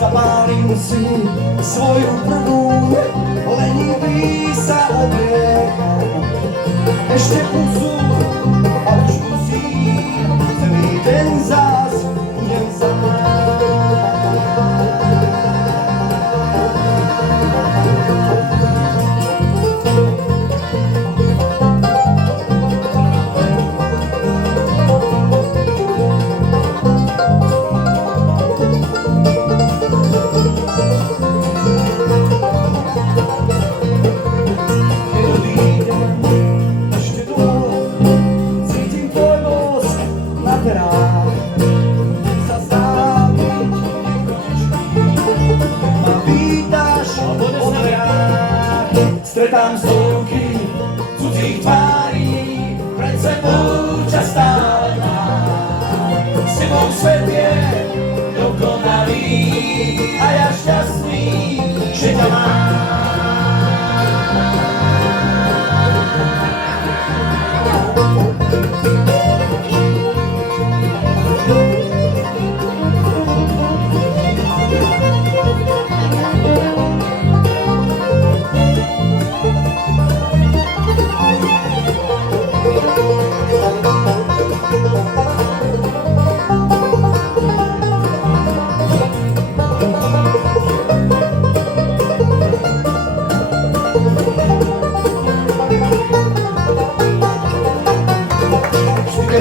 Zapálim si svoju prvú, lenivý sa obliekam. Ešte pusu a už musím, celý deň zás budem Stretám stovky cudzích tvárí, pred sebou čas stále mám. S tebou svet je dokonalý a ja šťastný, že ťa mám.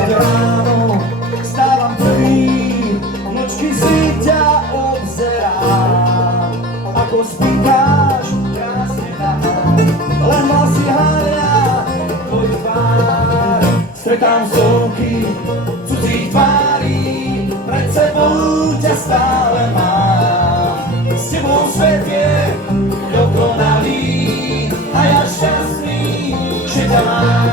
Ráno stávam prvý, nočky si ťa obzerám. Ako spíkáš, krásne tam, len vlasy hália tvoju tvár. Stretám stovky cudzích tvárí, pred sebou ťa stále mám. S tebou svet je dokonalý a ja šťastný, že ťa mám.